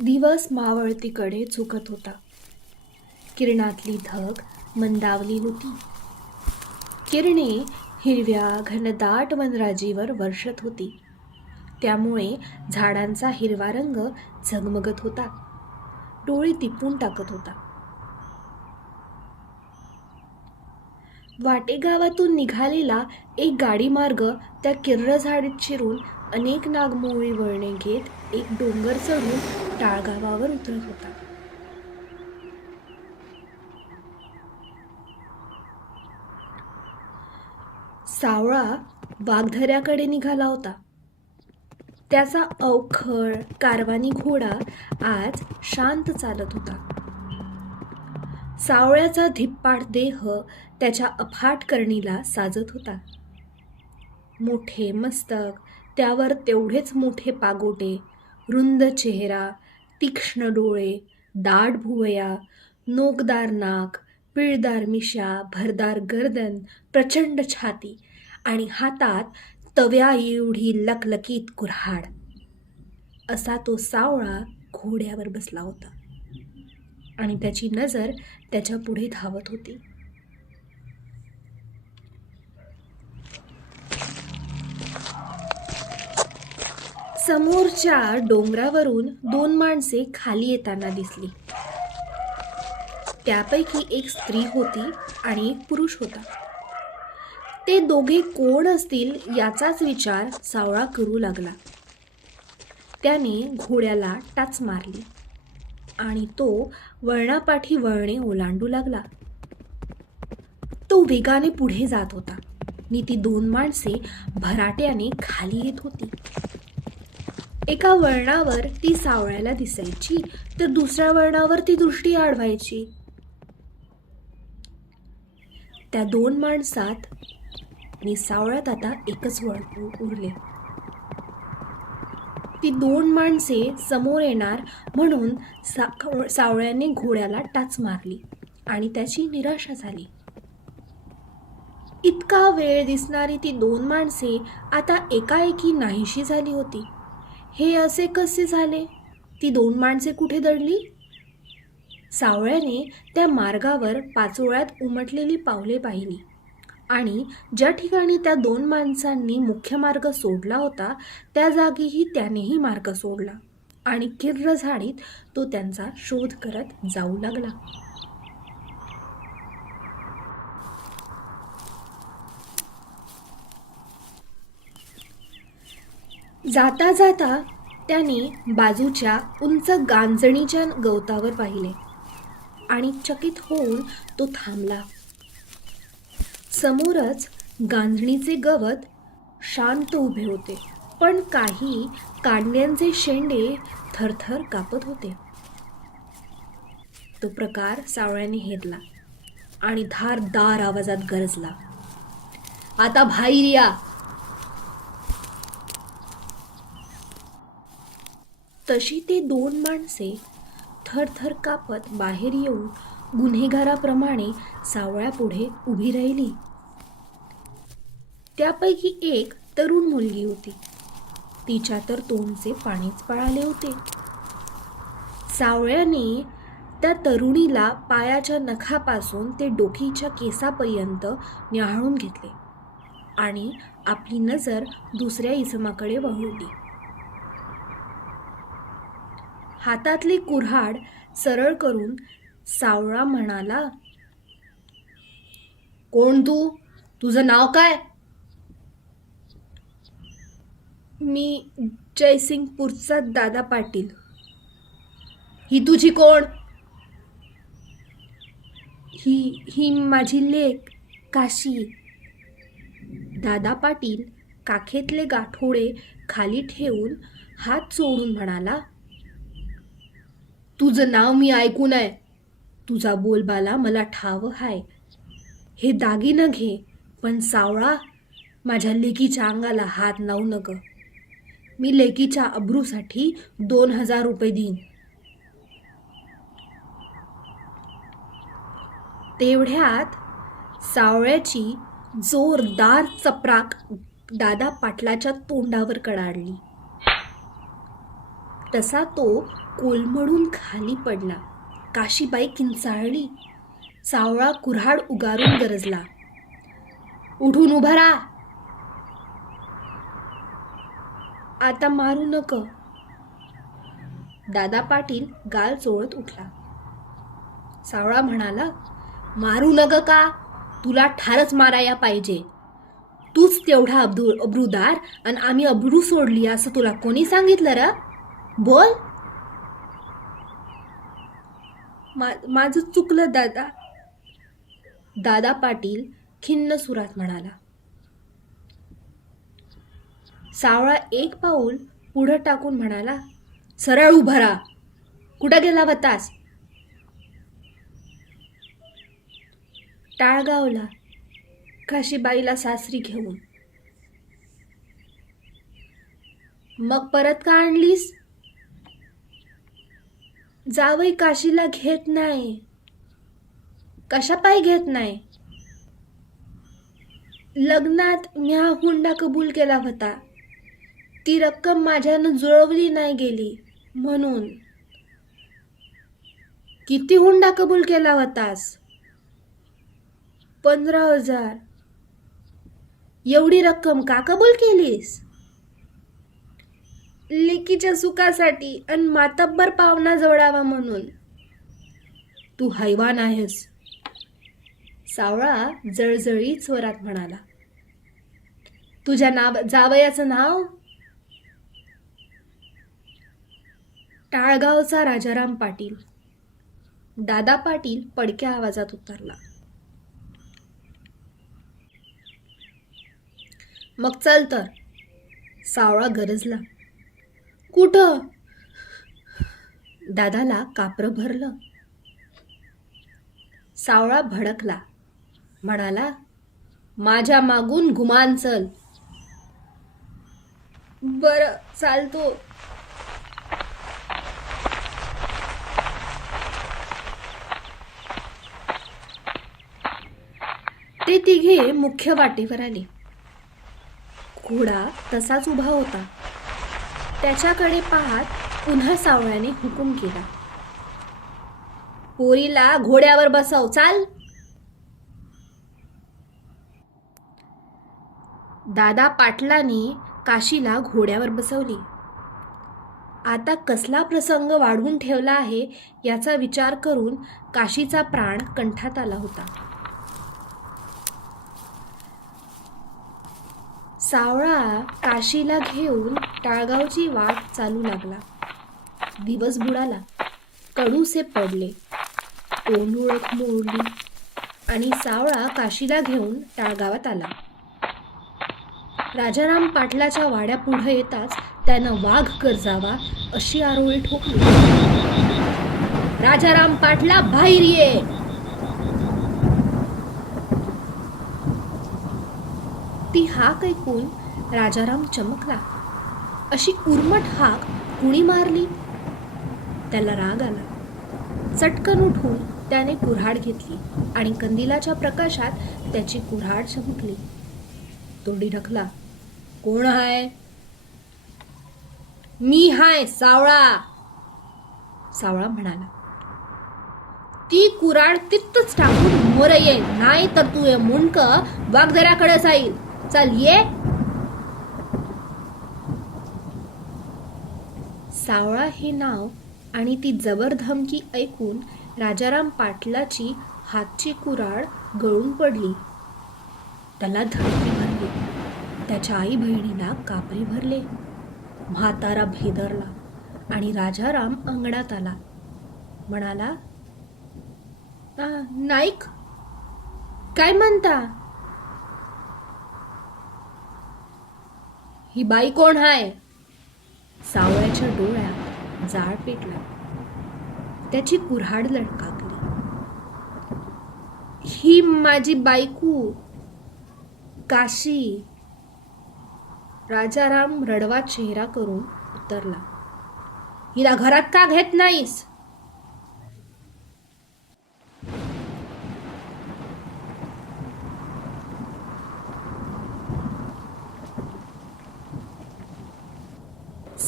दिवस मावळतीकडे झुकत होता. किरणातली धग मंदावली होती. किरणे हिरव्या घनदाट वनराजीवर वर्षत होती. त्यामुळे झाडांचा हिरवा रंग झगमगत होता, डोळे तिपून टाकत होता. वाटेगावातून निघालेला एक गाडीमार्ग त्या किर्र झाडीत शिरून अनेक नागमोळी वळणे घेत एक डोंगर चढून टाळगावावर उतरत होता. सावळा वाघधऱ्याकडे निघाला होता. त्याचा अवखळ कारवानी घोडा आज शांत चालत होता. सावळ्याचा धिप्पाड देह त्याच्या अफाट करणीला साजत होता. मोठे मस्तक, त्यावर तेवढेच मोठे पागोटे, रुंद चेहरा, तीक्ष्ण डोळे, दाट भुवया, नोकदार नाक, पिळदार मिशा, भरदार गर्दन, प्रचंड छाती आणि हातात तव्या एवढी लकलकीत कुऱ्हाड, असा तो सावळा घोड्यावर बसला होता आणि त्याची नजर त्याच्या पुढे धावत होती. समोरच्या डोंगरावरून दोन माणसे खाली येताना दिसली. त्यापैकी एक स्त्री होती आणि एक पुरुष होता. ते दोघे कोण असतील याचाच विचार सावळा करू लागला. त्याने घोड्याला टाच मारली आणि तो वळणापाठी वळणे ओलांडू लागला. तो वेगाने पुढे जात होता आणि ती दोन माणसे भराट्याने खाली येत होती. एका वळणावर ती सावळ्याला दिसायची तर दुसऱ्या वळणावर ती दृष्टी आडवायची. त्या दोन माणसात आणि सावळ्यात आता एकच वळण उरले. ती दोन माणसे समोर येणार म्हणून सावळ्याने घोड्याला टाच मारली आणि त्याची निराशा झाली. इतका वेळ दिसणारी ती दोन माणसे आता एकाएकी नाहीशी झाली होती. हे असे कसे झाले? ती दोन माणसे कुठे दडली? सावळ्याने त्या मार्गावर पाचोळ्यात उमटलेली पावले पाहिली आणि ज्या ठिकाणी त्या दोन माणसांनी मुख्य मार्ग सोडला होता त्या जागीही त्यानेही मार्ग सोडला आणि किर्र झाडीत तो त्यांचा शोध करत जाऊ लागला. जाता जाता त्याने बाजूच्या उंच गांजणीच्या गवतावर पाहिले आणि चकित होऊन तो थांबला. समोरच गांजणीचे गवत शांत उभे होते, पण काही कांड्यांचे शेंडे थरथर कापत होते. तो प्रकार सावळ्याने हेरला आणि धारदार आवाजात गरजला, आता बाहेर या. तशी ते दोन माणसे थरथर कापत बाहेर येऊन गुन्हेगाराप्रमाणे सावळ्यापुढे उभी राहिली. त्यापैकी एक तरुण मुलगी होती. तिच्या तर तोंडचे पाणीच पळाले होते. सावळ्याने त्या तरुणीला पायाच्या नखापासून ते डोकीच्या केसापर्यंत न्याहाळून घेतले आणि आपली नजर दुसऱ्या इसमाकडे वळवली. हातातली कुऱ्हाड सरळ करून सावळा म्हणाला, कोण तू? तुझं नाव काय? मी जयसिंगपूरचा दादा पाटील. ही तुझी कोण? ही माझी लेक काशी. दादा पाटील काखेतले गाठोडे खाली ठेवून हात सोडून म्हणाला, तुझं नाव मी ऐकून आहे. तुझा बोलबाला मला ठाव हाय. हे दागिनं घे, पण सावळा माझ्या लेकीच्या अंगाला हात लावू नका. मी लेकीच्या अब्रूसाठी 2000 रुपये देईन. तेवढ्यात सावळ्याची जोरदार चपराक दादा पाटलाच्या तोंडावर कडाडली. तसा तो कोलमडून खाली पडला. काशीबाई किंचाळली. सावळा कुऱ्हाड उगारून गरजला, उठून उभा राहा. आता मारू नक. दादा पाटील गाल चोळत उठला. सावळा म्हणाला, मारू नग का? तुला ठारच माराया पाहिजे. तूच तेवढा अब्रूदार आणि आम्ही अब्रू सोडली असं तुला कोणी सांगितलं र? बोल. माझं चुकलं दादा. दादा पाटील खिन्न सुरात म्हणाला. सावळा एक पाऊल पुढं टाकून म्हणाला, सरळ उभा राहा. कुठं गेला होतास? टाळगावला, काशीबाईला सासरी घेऊन. मग परत का आणलीस? जावई काशीला घेत नाही. कशा पायी घेत नाही? लग्नात म्या हुंडा कबूल केला होता. ती रक्कम माझ्यानं जुळवली नाही गेली म्हणून. किती हुंडा कबूल केला होतास? 15,000. एवढी रक्कम का कबूल केलीस? लेकीच्या सुखासाठी आणि मातब्बर पावना जोडावा म्हणून. तू हैवान आहेस. सावळा जळजळीत स्वरात म्हणाला. तुझ्या जावयाचं नाव? टाळगावचा राजाराम पाटील. दादा पाटील पडक्या आवाजात उतरला. मग चल तर. सावळा गरजला. कुठं? दादाला कापरं भरलं. सावळा भडकला. म्हणाला, माझ्या मागून गुमान चल. बरं चालतो. ते तिघे मुख्य वाटेवर आले. घोडा तसाच उभा होता. त्याच्याकडे पाहत पुन्हा सावळ्याने हुकूम केला, पोरीला घोड्यावर बसव, चाल. दादा पाटलाने काशीला घोड्यावर बसवली. आता कसला प्रसंग वाढवून ठेवला आहे याचा विचार करून काशीचा प्राण कंठात आला होता. सावळा काशीला घेऊन टाळगावची वाट चालू लागला. दिवस बुडाला. कडूसे पडले. तोंड ओळख मोडली आणि सावळा काशीला घेऊन टाळगावात आला. राजाराम पाटलाच्या वाड्या पुढे येताच त्यानं वाघ गरजावा अशी आरोळी ठोकली. राजाराम पाटला, बाहेर ये. ती हाक ऐकून राजाराम चमकला. अशी उर्मट हाक कुणी मारली? त्याला राग आला. चटकन उठून त्याने कुऱ्हाड घेतली आणि कंदिलाच्या प्रकाशात त्याची कुऱ्हाड चमकली. तोंडी ढकला. कोण आहे? मी हाय, सावळा. सावळा म्हणाला. ती कुऱ्हाड तिथंच टाकून मोर ये, नाही तर तू हे मुंडक वाघदऱ्याकडे जाईल. चल ये. सावळा हे नाव आणि ती जबर धमकी ऐकून राजाराम पाटलाची हातची कुऱ्हाड गळून पडली. त्याला धडकी भरली. त्याच्या आई बहिणीला कापरी भरले. म्हातारा भेदरला आणि राजाराम अंगणात आला. म्हणाला, नाईक, काय म्हणता? ही बाई कोण आहे? सावळ्याच्या डोळ्यात जाळ पेटला. त्याची कुऱ्हाड लटकाकली. ही माझी बायकू काशी. राजाराम रडवा चेहरा करून उतरला. हिला घरात का घेत नाहीस?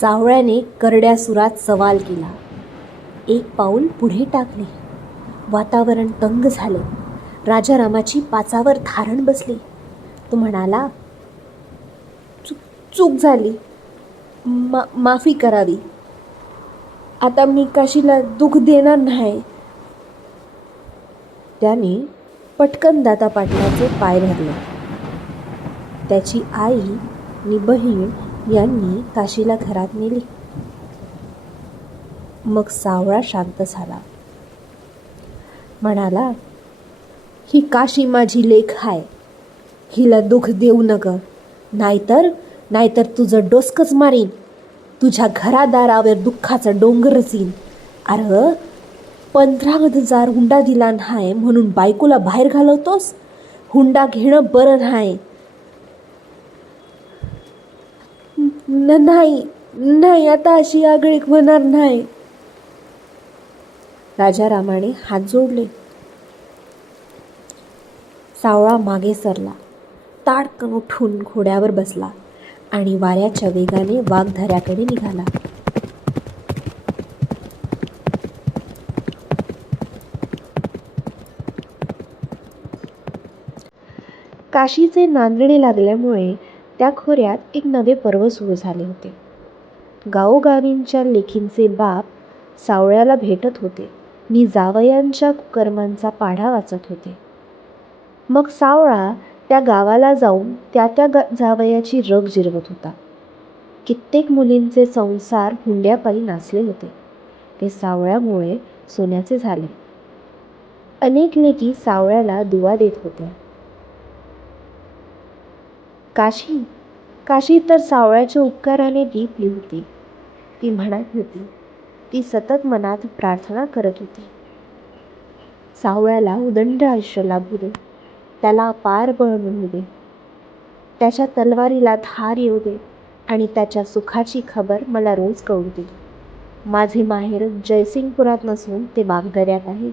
सावळ्याने करड्या सुरात सवाल केला. एक पाऊल पुढे टाकले. वातावरण तंग झाले. राजारामाची पाचावर धारण बसली. तो म्हणाला, चूक झाली, माफी करावी. आता मी काशीला दुःख देणार नाही. त्याने पटकन दाता पाटलाचे पाय धरले. त्याची आई आणि बहीण यांनी काशीला घरात नेली. मग सावळा शांत झाला. म्हणाला, ही काशी माझी लेक आहे. हिला दुःख देऊ नका, नाहीतर तुझं डोसकंच मारीन. तुझ्या घरादारावर दुःखाचा डोंगर रचीन. अरे 15,000 हुंडा दिला नाही म्हणून बायकोला बाहेर घालवतोस? हुंडा घेणं बरं नाही. नाही, आता अशी आगळीक होणार नाही. राजारामाने हात जोडले. सावळा मागे सरला. ताडकन उठून घोड्यावर बसला आणि वाऱ्याच्या वेगाने वाघधाऱ्याकडे निघाला. काशीचे नांदणे लागल्यामुळे त्या खोऱ्यात एक नवे पर्व सुरू झाले होते. गावोगावींच्या लेकींचे बाप सावळ्याला भेटत होते आणि जावयांच्या कुकर्मांचा पाढा वाचत होते. मग सावळा त्या गावाला जाऊन त्या जावयाची रग जिरवत होता. कित्येक मुलींचे संसार हुंड्यापायी नाचले होते. ते सावळ्यामुळे सोन्याचे झाले. अनेक लेकी सावळ्याला दुवा देत होत्या. काशी तर सावळ्याच्या उपकाराने दीपली होती. ती म्हणत होती. ती सतत मनात प्रार्थना करत होती. सावळ्याला उदंड आयुष्य लाभू दे. त्याला अपार बळ मिळू दे. त्याच्या तलवारीला धार येऊ दे आणि त्याच्या सुखाची खबर मला रोज कळू दे. माझे माहेर जयसिंगपुरात नसून ते वाघदऱ्यात आहे.